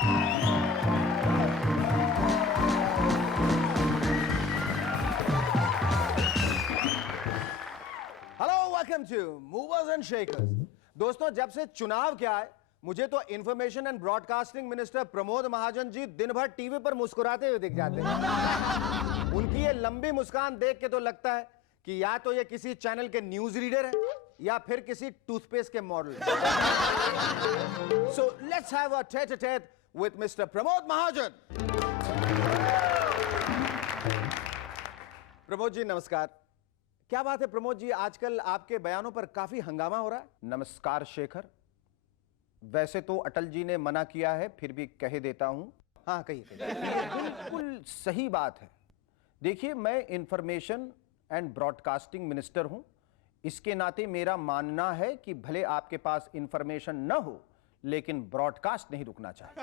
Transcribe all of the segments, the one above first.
Welcome to movers and shakers. दोस्तों, जब से चुनाव क्या है, मुझे तो information and broadcasting minister Pramod Mahajan ji दिन भर टीवी पर मुस्कुराते हुए दिख जाते हैं। उनकी ये लंबी मुस्कान देख के तो लगता है कि या तो ये किसी चैनल के न्यूज रीडर है या फिर किसी टूथपेस्ट के model. So let's have a tête-à-tête with mister Pramod Mahajan. Pramod ji नमस्कार। क्या बात है प्रमोद जी, आजकल आपके बयानों पर काफी हंगामा हो रहा है। नमस्कार शेखर, वैसे तो अटल जी ने मना किया है, फिर भी कह देता हूं। हाँ कहिए। बिल्कुल सही बात है। देखिए, मैं इंफॉर्मेशन एंड ब्रॉडकास्टिंग मिनिस्टर हूं। इसके नाते मेरा मानना है कि भले आपके पास इंफॉर्मेशन न हो, लेकिन ब्रॉडकास्ट नहीं रुकना चाहिए।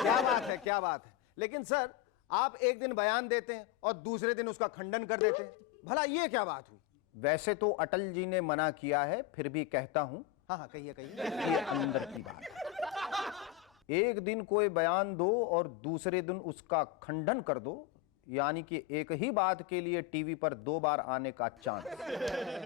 क्या बात है, क्या बात है। लेकिन सर, आप एक दिन बयान देते हैं और दूसरे दिन उसका खंडन कर देते हैं, भला ये क्या बात हुई? वैसे तो अटल जी ने मना किया है, फिर भी कहता हूं। हाँ हाँ कहिए कहिए। ये अंदर की बात है। एक दिन कोई बयान दो और दूसरे दिन उसका खंडन कर दो, यानी कि एक ही बात के लिए टीवी पर 2 बार आने का चांस।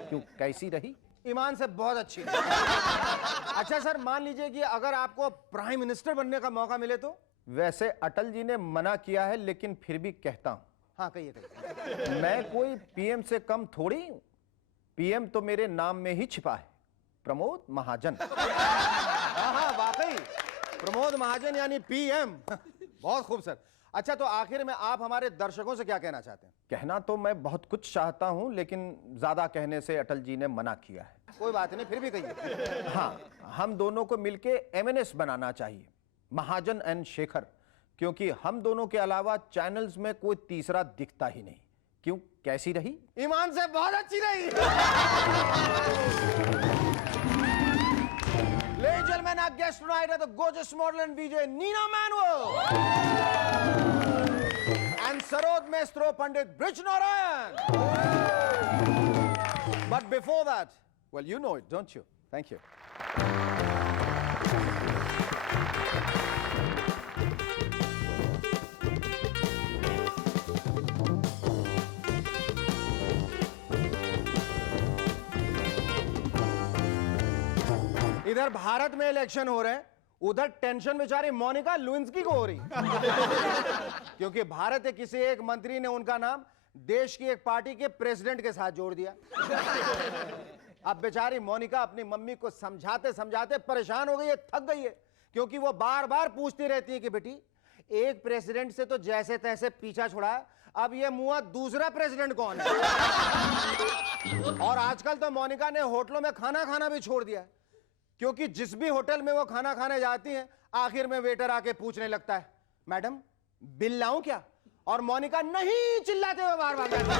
क्यों, कैसी रही? ईमान से बहुत अच्छी। अच्छा सर, मान लीजिए कि अगर आपको प्राइम मिनिस्टर बनने का मौका मिले तो? वैसे अटल जी ने मना किया है, लेकिन फिर भी कहता हूं। हाँ कहिए कहिए। मैं कोई पीएम से कम थोड़ी हूं। पीएम तो मेरे नाम में ही छिपा है, प्रमोद महाजन। हाँ वाकई, प्रमोद महाजन यानी पीएम। बहुत खूब सर। अच्छा, तो आखिर में आप हमारे दर्शकों से क्या कहना चाहते हैं? कहना तो मैं बहुत कुछ चाहता हूं, लेकिन ज्यादा कहने से अटल जी ने मना किया है। कोई बात नहीं, फिर भी कहिए। हाँ, हम दोनों को मिलके एमएनएस बनाना चाहिए, महाजन एंड शेखर, क्योंकि हम दोनों के अलावा चैनल्स में कोई तीसरा दिखता ही नहीं। क्यों, कैसी रही? ईमान से बहुत अच्छी रही। Ladies and gentlemen, our guest tonight are the gorgeous model and VJ Nina Manuel and Sarod Maestro Pandit Brij Narayan. But before that, well, you know it, don't you? Thank you. इधर भारत में election हो रहे हैं, उधर tension बेचारी मोनिका लुइंस्की को हो रही। क्योंकि भारत के किसी एक मंत्री ने उनका नाम देश की एक पार्टी के प्रेसिडेंट के साथ जोड़ दिया। अब बेचारी मोनिका अपनी मम्मी को समझाते समझाते परेशान हो गई है, थक गई है। क्योंकि वो बार बार पूछती रहती है कि बेटी, एक प्रेसिडेंट से तो जैसे तैसे पीछा छुड़ाया, अब ये मुआ दूसरा प्रेसिडेंट कौन है? और आजकल तो मोनिका ने होटलों में खाना खाना भी छोड़ दिया, क्योंकि जिस भी होटल में वो खाना खाने जाती हैं, आखिर में वेटर आके पूछने लगता है, मैडम बिल लाऊं क्या? और मोनिका नहीं चिल्लाते हुए बार बार कहती है।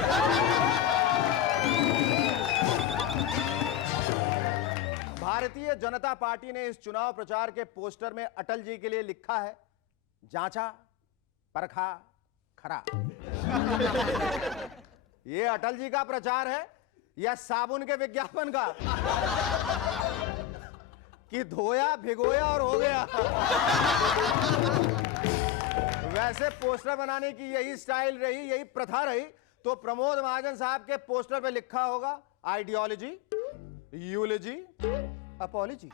भारतीय जनता पार्टी ने इस चुनाव प्रचार के पोस्टर में अटल जी के लिए लिखा है, जांचा परखा खरा। ये अटल जी का प्रचार है या साबुन के विज्ञापन का? कि धोया भिगोया और हो गया। वैसे पोस्टर बनाने की यही स्टाइल रही, यही प्रथा रही, तो प्रमोद महाजन साहब के पोस्टर पे लिखा होगा आइडियोलॉजी, यूलॉजी, अपॉलॉजी।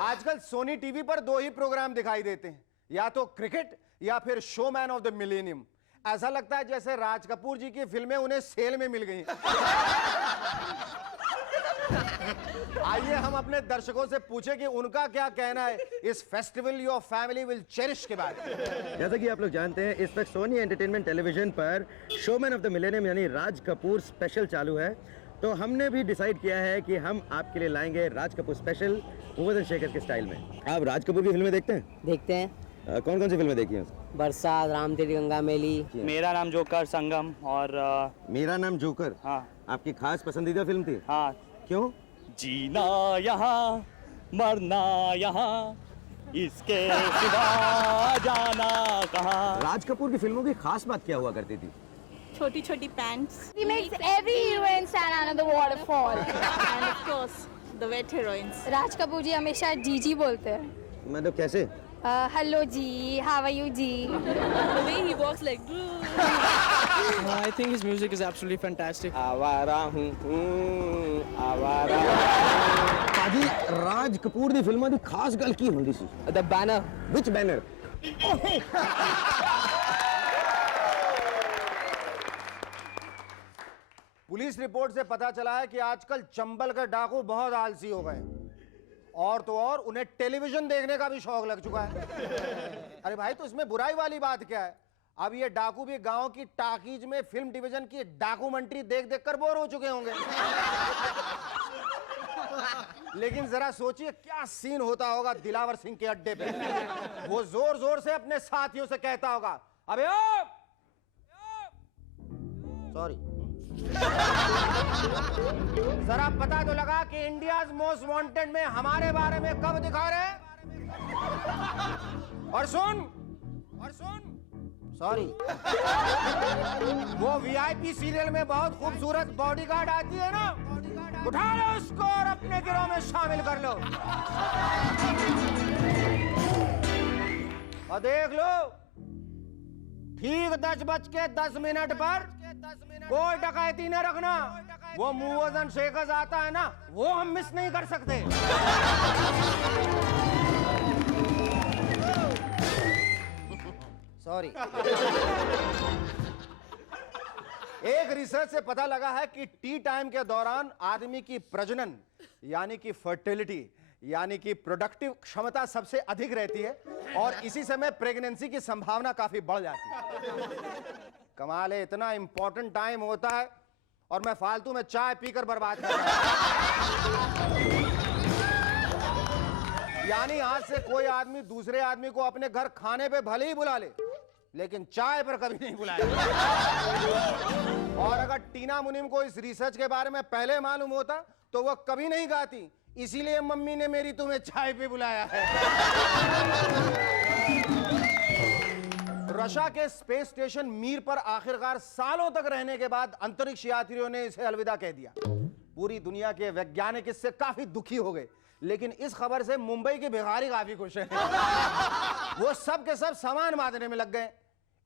आजकल सोनी टीवी पर 2 ही प्रोग्राम दिखाई देते हैं, या तो क्रिकेट या फिर शोमैन ऑफ द मिलेनियम। ऐसा लगता है जैसे राज कपूर जी की फिल्में उन्हें सेल में मिल गई। आइए हम अपने दर्शकों से पूछे कि उनका क्या कहना है इस festival your family will cherish के बारे में। जैसा कि आप लोग जानते हैं, इस वक्त सोनी एंटरटेनमेंट टेलीविजन पर शोमैन ऑफ द मिलेनियम यानी राज कपूर स्पेशल चालू है। तो हमने भी डिसाइड किया है कि हम आपके लिए लाएंगे Raj Kapoor special movers and shakers के स्टाइल में। आप राज कपूर की फिल्में देखते हैं? देखते हैं। कौन कौन सी फिल्में देखी हैं? बरसात, राम तेरी गंगा मैली, मेरा नाम जोकर, संगम और मेरा नाम जोकर। हाँ। आपकी खास पसंदीदा फिल्म थी? हाँ। क्यों? जीना यहाँ मरना यहाँ, इसके सिवा जाना कहाँ। राज कपूर की फिल्मों की खास बात क्या हुआ करती थी? छोटी छोटी pants. He makes every heroine stand under the waterfall. And of course the wet heroines. Raj Kapoor जी हमेशा जीजी बोलते हैं। मतलब कैसे? Hello ji, how are you ji? The way he walks like. I think his music is absolutely fantastic. आवारा हूँ आवारा ਭਾਜੀ ਰਾਜ ਕਪੂਰ ਦੀ ਫਿਲਮਾਂ ਦੀ ਖਾਸ ਗੱਲ ਕੀ ਹੁੰਦੀ ਸੀ? The banner. Which banner? Police report से पता चला है कि आजकल चंबल के डाकू बहुत आलसी हो गए हैं। और तो और उन्हें टेलीविजन देखने का भी शौक लग चुका है। अरे भाई, तो इसमें बुराई वाली बात क्या है? अब ये डाकू भी गांव की टाकीज में फिल्म डिवीजन की डॉक्यूमेंट्री देख देख कर बोर हो चुके होंगे। लेकिन जरा सोचिए क्या सीन होता होगा दिलावर सिंह के अड्डे पे। वो जोर जोर से अपने साथियों से कहता होगा, अबे ओ सॉरी, जरा पता तो लगा कि इंडियाज मोस्ट वांटेड में हमारे बारे में कब दिखा रहे हैं? और सुन सॉरी, वो वीआईपी सीरियल में बहुत खूबसूरत बॉडीगार्ड आती है ना, उठा लो उसको और अपने गिरोह में शामिल कर लो। और देख लो, ठीक 10:10 पर कोई डकैती न रखना। वो मूवजन शेखर्स आता है ना, वो हम मिस नहीं कर सकते। सॉरी। एक रिसर्च से पता लगा है कि टी टाइम के दौरान आदमी की प्रजनन यानी कि फर्टिलिटी यानी कि प्रोडक्टिव क्षमता सबसे अधिक रहती है और इसी समय प्रेगनेंसी की संभावना काफी बढ़ जाती है। कमाल है, इतना इंपॉर्टेंट टाइम होता है और मैं फालतू में चाय पीकर बर्बाद कर रहा हूं। यानी आज से कोई आदमी दूसरे आदमी को अपने घर खाने पे भले ही बुला ले, लेकिन चाय पर कभी नहीं बुलाएगा। और अगर टीना मुनीम को इस रिसर्च के बारे में पहले मालूम होता तो वह कभी नहीं गाती, इसीलिए मम्मी ने मेरी तुम्हें चाय पे बुलाया है। रशिया के स्पेस स्टेशन मीर पर आखिरकार सालों तक रहने के बाद अंतरिक्ष यात्रियों ने इसे अलविदा कह दिया। पूरी दुनिया के वैज्ञानिक इससे काफी दुखी हो गए, लेकिन इस खबर से मुंबई के भिखारी काफी खुश हैं। वो सब के सब सामान बांधने में लग गए।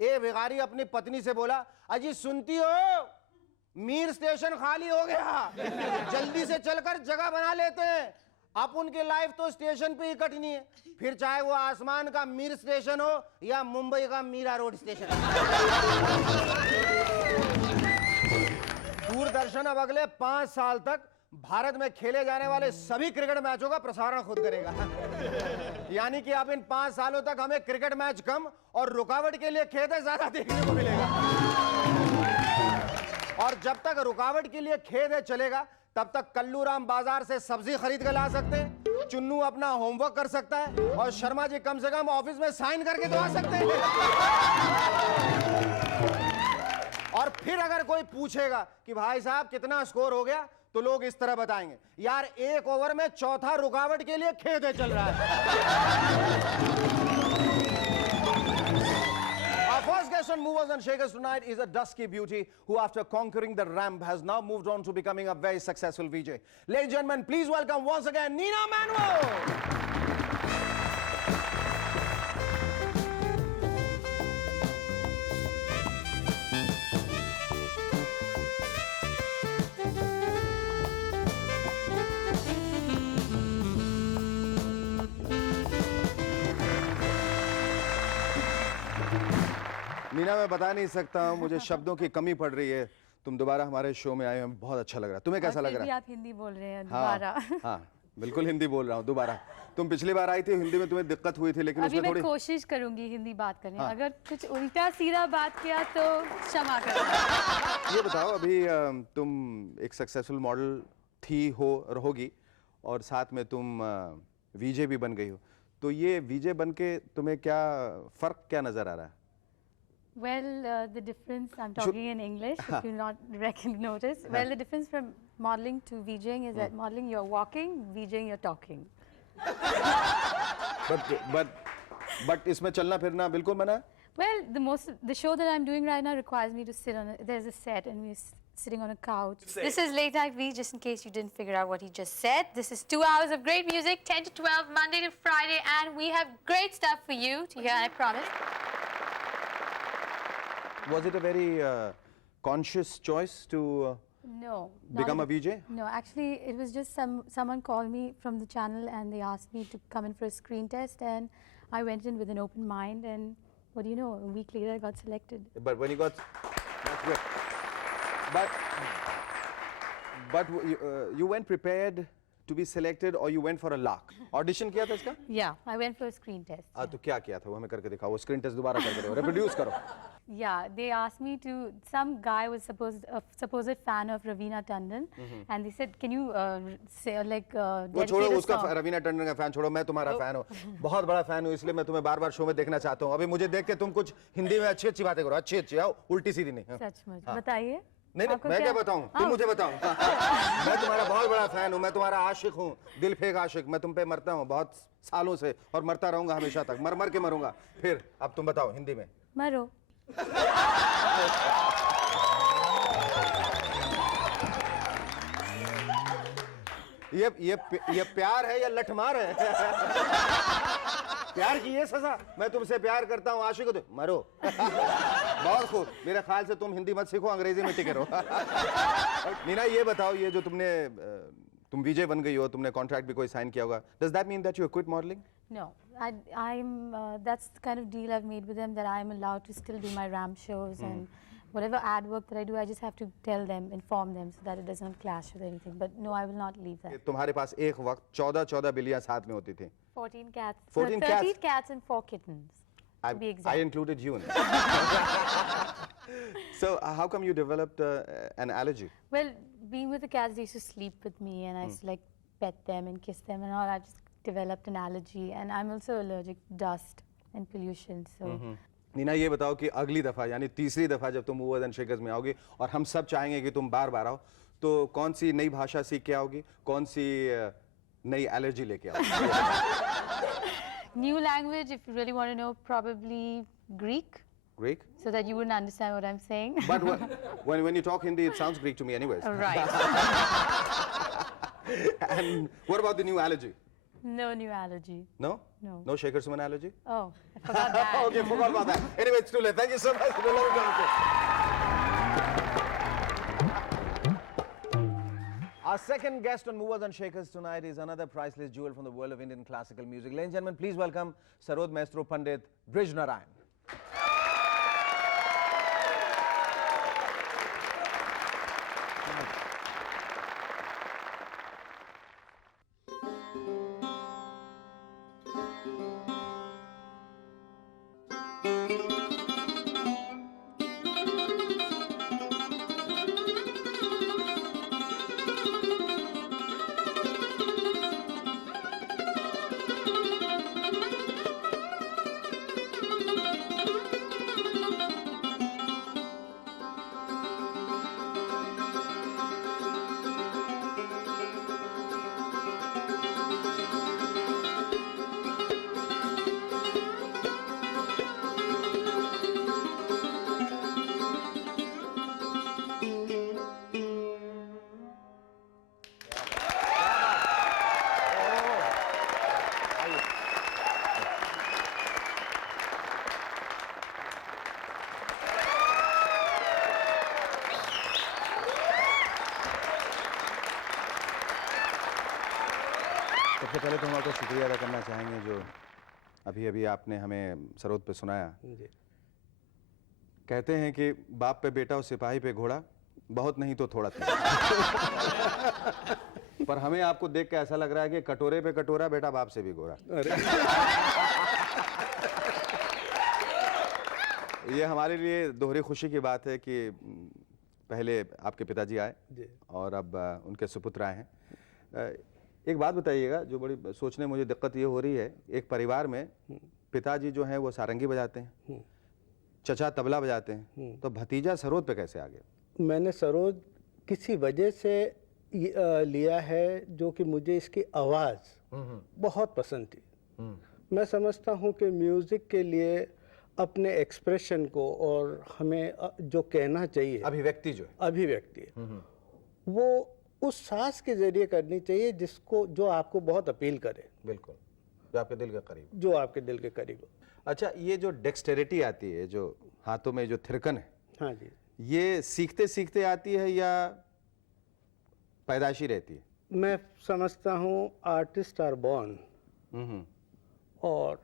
ए भिखारी अपनी पत्नी से बोला, अजी सुनती हो, मीर स्टेशन खाली हो गया, जल्दी से चलकर जगह बना लेते हैं। अब उनकी लाइफ तो स्टेशन पे ही कटनी है, फिर चाहे वो आसमान का मीर स्टेशन हो या मुंबई का मीरा रोड स्टेशन। दूरदर्शन अब अगले 5 साल तक भारत में खेले जाने वाले सभी क्रिकेट मैचों का प्रसारण खुद करेगा। यानी कि अब इन 5 सालों तक हमें क्रिकेट मैच कम और रुकावट के लिए खेद ज्यादा देखने को मिलेगा। और जब तक रुकावट के लिए खेद है चलेगा, तब तक कल्लू राम बाजार से सब्जी खरीद कर ला सकते हैं, चुन्नू अपना होमवर्क कर सकता है और शर्मा जी कम से कम ऑफिस में साइन करके तो आ सकते हैं। और फिर अगर कोई पूछेगा कि भाई साहब कितना स्कोर हो गया, तो लोग इस तरह बताएंगे, यार 1 ओवर में चौथा रुकावट के लिए खेद चल रहा है। Our first guest on Movers and Shakers tonight is a dusky beauty who, after conquering the ramp, has now moved on to becoming a very successful VJ. Ladies and gentlemen, please welcome once again Nina Manuel. Meena, मैं बता नहीं सकता हूँ, मुझे शब्दों की कमी पड़ रही है। तुम दोबारा हमारे शो में आए हो, बहुत अच्छा लग रहा है। तुम्हें कैसा लग रहा है? आप हिंदी बोल रहे हैं दोबारा। हाँ, बिल्कुल हिंदी बोल रहा हूँ दोबारा। तुम पिछली बार आई थी, हिंदी में तुम्हें दिक्कत हुई थी, लेकिन अभी उसमें मैं थोड़ी कोशिश करूंगी हिंदी बात करने। हाँ। अगर कुछ उल्टा सीधा बात किया तो क्षमा करें। ये बताओ, अभी तुम एक सक्सेसफुल मॉडल थी, हो और होगी, और साथ में तुम वीजे भी बन गई हो, तो ये वीजे बन के तुम्हें क्या फर्क क्या नजर आ रहा है? Well, the difference, I'm talking in English, if you not notice. Well, the difference from modeling to VJing is that modeling you're walking, VJing you're talking. But इसमें चलना फिरना बिल्कुल मना है? Well, the show that I'm doing right now requires me to sit on there's a set and we sitting on a couch. This is Late Night V, just in case you didn't figure out what he just said. This is 2 hours of great music, 10 to 12, Monday to Friday, and we have great stuff for you to hear, I promise. Was it a very conscious choice to No. become a not VJ? No, actually, it was just someone called me from the channel and they asked me to come in for a screen test, and I went in with an open mind, and what do you know, a week later I got selected. But when you got, that's great. But you went prepared to be selected, or you went for a lark? Audition किया था इसका? Yeah, I went for a screen test. तो क्या किया था वो हमें करके दिखाओ, वो screen test दोबारा करके दिखाओ, reproduce करो. Yeah, they asked me to. Some guy was supposed fan of Raveena Tandon, and they said, "Can you say like वो dedicate छोड़ो, a उसका song?" रवीना टंडन का फैन छोड़ो, मैं तुम्हारा फैन हूँ, बहुत बड़ा फैन हूँ, इसलिए मैं तुम्हें बार-बार शो में देखना चाहता हूँ. अभी मुझे देख के तुम कुछ हिंदी में अच्छी बातें करो, अच्छी आओ, उल्टी सीधी नहीं. सचमुच बताइए. नहीं, आपको मैं क्या बताऊं, तुम मुझे बताओ. मैं तुम्हारा बहुत बड़ा फैन हूं, मैं तुम्हारा आशिक हूं, दिल फेंक आशिक. मैं तुम पे मरता हूं बहुत सालों से, और मरता रहूंगा हमेशा तक, मर मर के मरूंगा. फिर अब तुम बताओ हिंदी में. मरो. ये प्यार है या लठमार है? प्यार की ये सजा. मैं तुमसे प्यार करता हूँ, आशिक हो, मरो. बहुत खूब. मेरे ख्याल से तुम हिंदी मत सीखो, अंग्रेजी में टिके रहो. नीना, ये बताओ, ये जो तुम विजय बन गई हो, तुमने कॉन्ट्रैक्ट भी कोई साइन किया होगा. Does that mean that you quit modeling? No, that's the kind of deal I've made with them, that I'm allowed to still do my RAM shows and whatever ad work that I do, I just have to tell them, inform them, so that it does not clash with anything. But no, I will not leave that. तुम्हारे पास एक वक्त 14 बिल्लियां साथ में होती थी. 14 cats. 14 no, 13 cats? cats and 4 kittens. To be exact. I included you in that. So how come you developed an allergy? Well, being with the cats, they used to sleep with me, and I used to like pet them and kiss them and all. I just developed an allergy, and I'm also allergic to dust and pollution. So. Neena, ये बताओ कि अगली दफा, यानी तीसरी दफा जब तुम मूवर्स एंड शेकर्स में आओगी, और हम सब चाहेंगे कि तुम बार बार आओ, तो कौन सी नई भाषा सीख के आओगी, कौन सी नई एलर्जी लेके आओगी? New language, if you really want to know, probably Greek. Greek? So that you wouldn't understand what I'm saying. But when you talk Hindi, it sounds Greek to me anyways. Right. And what about the new allergy? No new allergy. No? No. No Shaker Suman allergy? Oh, I forgot that. Okay, forgot about that. Anyway, it's too late. Thank you so much. We love you. Our second guest on Movers and Shakers tonight is another priceless jewel from the world of Indian classical music. Ladies and gentlemen, please welcome Sarod Maestro Pandit Brij Narayan. सबसे पहले तो हम आपका शुक्रिया अदा करना चाहेंगे जो अभी अभी आपने हमें सरोद पे सुनाया. कहते हैं कि बाप पे बेटा और सिपाही पे घोड़ा, बहुत नहीं तो थोड़ा था. पर हमें आपको देख के ऐसा लग रहा है कि कटोरे पे कटोरा, बेटा बाप से भी गोरा. ये हमारे लिए दोहरी खुशी की बात है कि पहले आपके पिताजी आए और अब उनके सुपुत्र आए हैं. एक बात बताइएगा, जो बड़ी सोचने मुझे दिक्कत ये हो रही है, एक परिवार में पिताजी जो हैं वो सारंगी बजाते हैं, चचा तबला बजाते हैं, तो भतीजा सरोद पे कैसे आ गया? मैंने सरोद किसी वजह से लिया है, जो कि मुझे इसकी आवाज़ बहुत पसंद थी. मैं समझता हूँ कि म्यूज़िक के लिए अपने एक्सप्रेशन को और हमें जो कहना चाहिए अभिव्यक्ति जो है, अभिव्यक्ति वो उस सांस के जरिए करनी चाहिए जिसको जो आपको बहुत अपील करे, बिल्कुल, जो आपके दिल के करीब। जो आपके दिल के करीब हो। अच्छा, ये जो डेक्सटेरिटी आती है, जो हाथों में जो थिरकन है, हाँ जी, ये सीखते सीखते आती है या पैदाशी रहती है? मैं समझता हूँ आर्टिस्ट आर बॉर्न और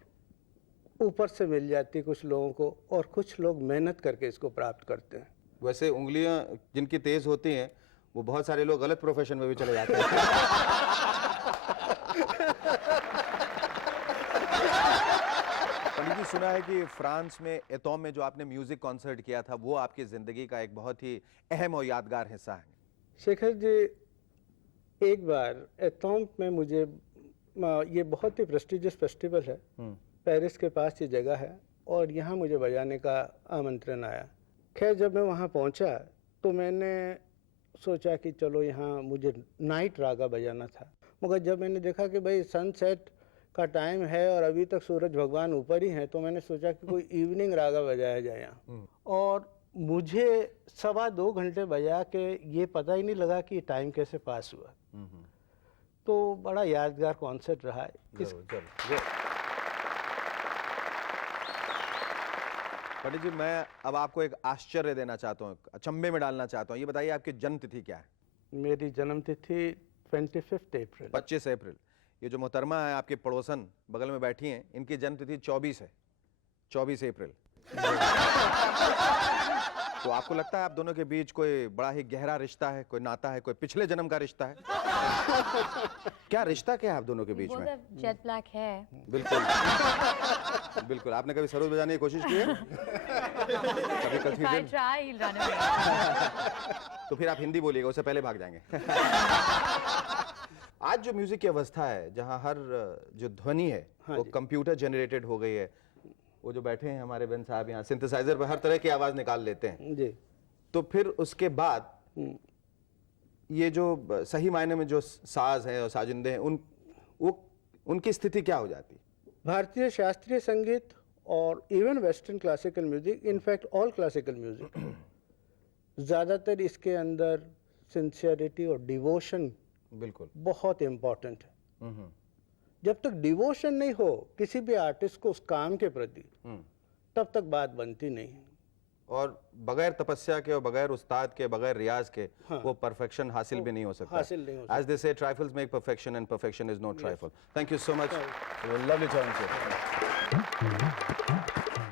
ऊपर से मिल जाती है कुछ लोगों को, और कुछ लोग मेहनत करके इसको प्राप्त करते हैं। वैसे उंगलियां जिनकी तेज होती हैं वो बहुत सारे लोग गलत प्रोफेशन में भी चले जाते हैं। पंडित जी, सुना है कि फ्रांस में एतोम में जो आपने म्यूजिक कॉन्सर्ट किया था वो आपकी जिंदगी का एक बहुत ही अहम और यादगार हिस्सा है। शेखर जी, एक बार एतोम में मुझे ये बहुत ही प्रेस्टिजियस फेस्टिवल है, पेरिस के पास ये जगह है, और यहाँ मुझे बजाने का आमंत्रण आया। खैर, जब मैं वहाँ पहुँचा तो मैंने सोचा कि चलो यहाँ मुझे नाइट रागा बजाना था, मगर जब मैंने देखा कि भाई सनसेट का टाइम है और अभी तक सूरज भगवान ऊपर ही हैं, तो मैंने सोचा कि कोई इवनिंग रागा बजाया जाए यहाँ। और मुझे 2.25 घंटे बजा के ये पता ही नहीं लगा कि टाइम कैसे पास हुआ। तो बड़ा यादगार कॉन्सर्ट रहा है। पंडित जी, मैं अब आपको एक आश्चर्य देना चाहता हूँ, अचंभे में डालना चाहता हूँ। ये बताइए, आपकी जन्म तिथि क्या है? मेरी जन्म तिथि 25 अप्रैल। 25 अप्रैल। ये जो मोहतरमा है आपके पड़ोसन बगल में बैठी हैं, इनकी जन्म तिथि 24 है, 24 अप्रैल। तो आपको लगता है आप दोनों के बीच कोई बड़ा ही गहरा रिश्ता है, कोई नाता है, कोई पिछले जन्म का रिश्ता है? क्या रिश्ता क्या है आप दोनों के बीच में? जेट ब्लैक है। बिल्कुल बिल्कुल। आपने कभी सरोद बजाने की कोशिश की है? कभी कंफ्यूजन? तो फिर आप हिंदी बोलिएगा, उससे पहले भाग जाएंगे। आज जो म्यूजिक की अवस्था है, जहां हर जो ध्वनि है वो कंप्यूटर जनरेटेड हो गई है। वो जो बैठे हैं हमारे बहन साहब यहाँ, सिंथेसाइजर पर हर तरह की आवाज निकाल लेते हैं जी। तो फिर उसके बाद ये जो सही मायने में जो साज हैं और साजिंदे हैं, उनकी स्थिति क्या हो जाती? भारतीय शास्त्रीय संगीत और even western classical music, in fact all classical music, ज़्यादातर इसके अंदर सिंसियरिटी और डिवोशन बिल्कुल बहुत इम्पोर्टेंट है। जब तक डिवोशन नहीं हो किसी भी आर्टिस्ट को उस काम के प्रति, तब तक बात बनती नहीं। और बगैर तपस्या के और बगैर उस्ताद के, बगैर रियाज के वो परफेक्शन हासिल भी नहीं हो सकता। हासिल नहीं हो सकता। As they say, trifles make perfection and perfection is no trifle. Thank you so much. Lovely talking to you.